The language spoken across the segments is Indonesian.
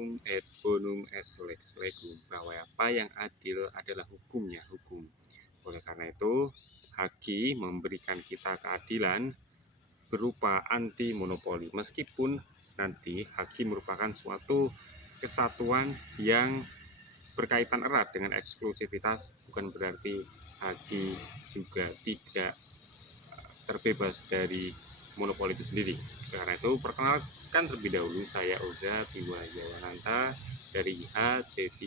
Et bonum est lex legum, bahwa apa yang adil adalah hukumnya hukum. Oleh karena itu, Haki memberikan kita keadilan berupa anti monopoli. Meskipun nanti Haki merupakan suatu kesatuan yang berkaitan erat dengan eksklusivitas, bukan berarti Haki juga tidak terbebas dari monopoli itu sendiri. Karena itu, perkenalkan terlebih dahulu, saya Oza Tiwajawananta dari IH C3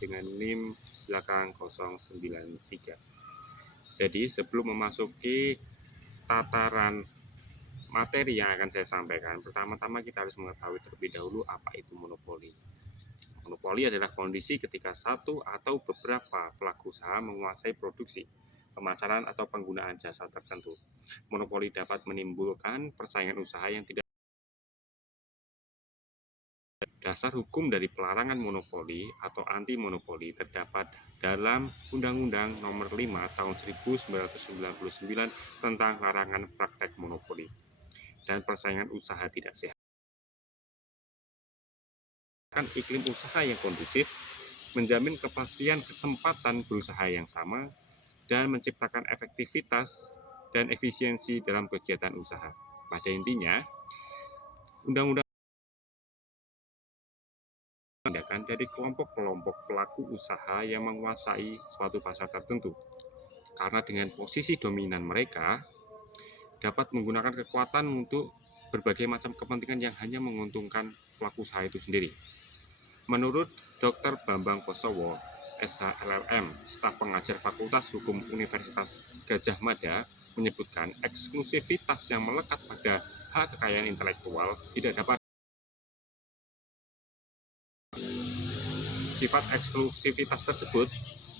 dengan NIM belakang 093. Jadi sebelum memasuki tataran materi yang akan saya sampaikan, pertama-tama kita harus mengetahui terlebih dahulu apa itu monopoli. Monopoli adalah kondisi ketika satu atau beberapa pelaku usaha menguasai produksi, pemasaran atau penggunaan jasa tertentu. Monopoli dapat menimbulkan persaingan usaha yang tidak. Dasar hukum dari pelarangan monopoli atau anti monopoli terdapat dalam Undang-Undang Nomor 5 Tahun 1999 tentang larangan praktek monopoli dan persaingan usaha tidak sehat. Iklim usaha yang kondusif, menjamin kepastian kesempatan berusaha yang sama, dan menciptakan efektivitas dan efisiensi dalam kegiatan usaha. Pada intinya, Undang-Undang tindakan dari kelompok-kelompok pelaku usaha yang menguasai suatu pasar tertentu. Karena dengan posisi dominan mereka, dapat menggunakan kekuatan untuk berbagai macam kepentingan yang hanya menguntungkan pelaku usaha itu sendiri. Menurut Dr. Bambang Kosowo, SHLLM, staf pengajar Fakultas Hukum Universitas Gadjah Mada, menyebutkan eksklusivitas yang melekat pada hak kekayaan intelektual tidak dapat. Sifat eksklusivitas tersebut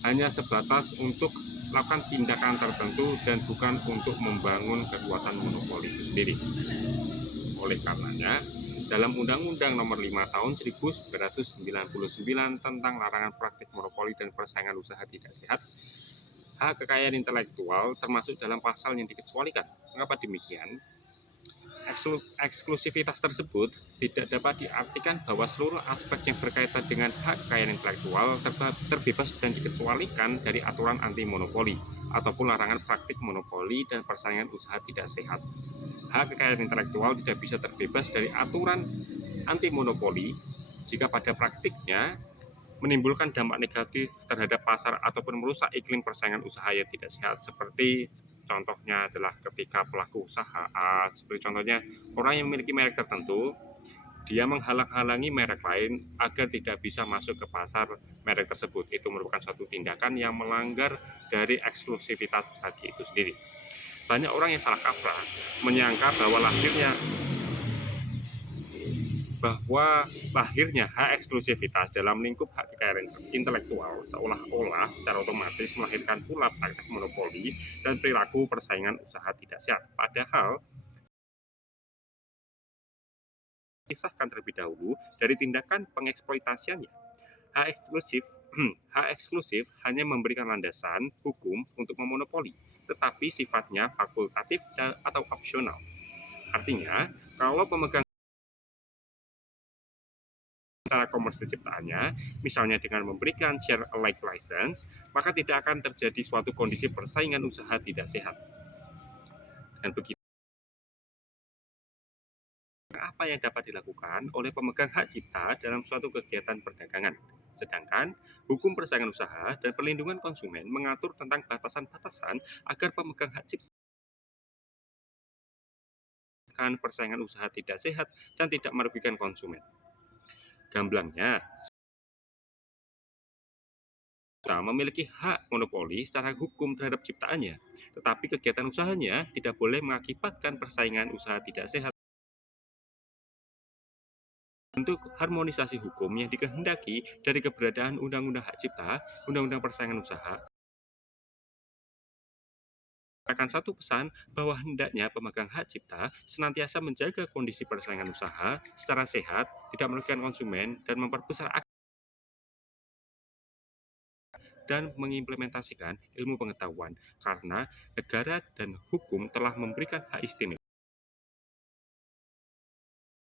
hanya sebatas untuk melakukan tindakan tertentu dan bukan untuk membangun kekuatan monopoli itu sendiri. Oleh karenanya, dalam Undang-Undang Nomor 5 Tahun 1999 tentang larangan praktik monopoli dan persaingan usaha tidak sehat, hak kekayaan intelektual termasuk dalam pasal yang dikecualikan. Mengapa demikian? Eksklusivitas tersebut tidak dapat diartikan bahwa seluruh aspek yang berkaitan dengan hak kekayaan intelektual terbebas dan dikecualikan dari aturan anti monopoli ataupun larangan praktik monopoli dan persaingan usaha tidak sehat. Hak kekayaan intelektual tidak bisa terbebas dari aturan anti monopoli jika pada praktiknya menimbulkan dampak negatif terhadap pasar ataupun merusak iklim persaingan usaha yang tidak sehat, seperti contohnya adalah ketika pelaku usaha, seperti contohnya orang yang memiliki merek tertentu, dia menghalang-halangi merek lain agar tidak bisa masuk ke pasar merek tersebut. Itu merupakan suatu tindakan yang melanggar dari eksklusivitas haki itu sendiri. Banyak orang yang salah kaprah menyangka bahwa lahirnya hak eksklusivitas dalam lingkup hak kekayaan intelektual seolah-olah secara otomatis melahirkan pula praktek monopoli dan perilaku persaingan usaha tidak sehat. Padahal, pisahkan terlebih dahulu dari tindakan pengeksploitasiannya. Hak eksklusif hak eksklusif hanya memberikan landasan hukum untuk memonopoli, tetapi sifatnya fakultatif atau opsional. Artinya, kalau pemegang secara komersil ciptaannya, misalnya dengan memberikan share alike license, maka tidak akan terjadi suatu kondisi persaingan usaha tidak sehat. Dan begitu, apa yang dapat dilakukan oleh pemegang hak cipta dalam suatu kegiatan perdagangan. Sedangkan hukum persaingan usaha dan perlindungan konsumen mengatur tentang batasan-batasan agar pemegang hak cipta persaingan usaha tidak sehat dan tidak merugikan konsumen. Gamblangnya, memiliki hak monopoli secara hukum terhadap ciptaannya, tetapi kegiatan usahanya tidak boleh mengakibatkan persaingan usaha tidak sehat. Untuk harmonisasi hukum yang dikehendaki dari keberadaan Undang-Undang Hak Cipta, Undang-Undang Persaingan Usaha, akan satu pesan bahwa hendaknya pemegang hak cipta senantiasa menjaga kondisi persaingan usaha secara sehat, tidak merugikan konsumen, dan memperbesar dan mengimplementasikan ilmu pengetahuan, karena negara dan hukum telah memberikan hak istimewa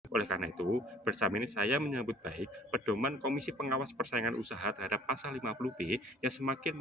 Oleh karena itu, bersama ini saya menyambut baik pedoman Komisi Pengawas Persaingan Usaha terhadap pasal 50B yang semakin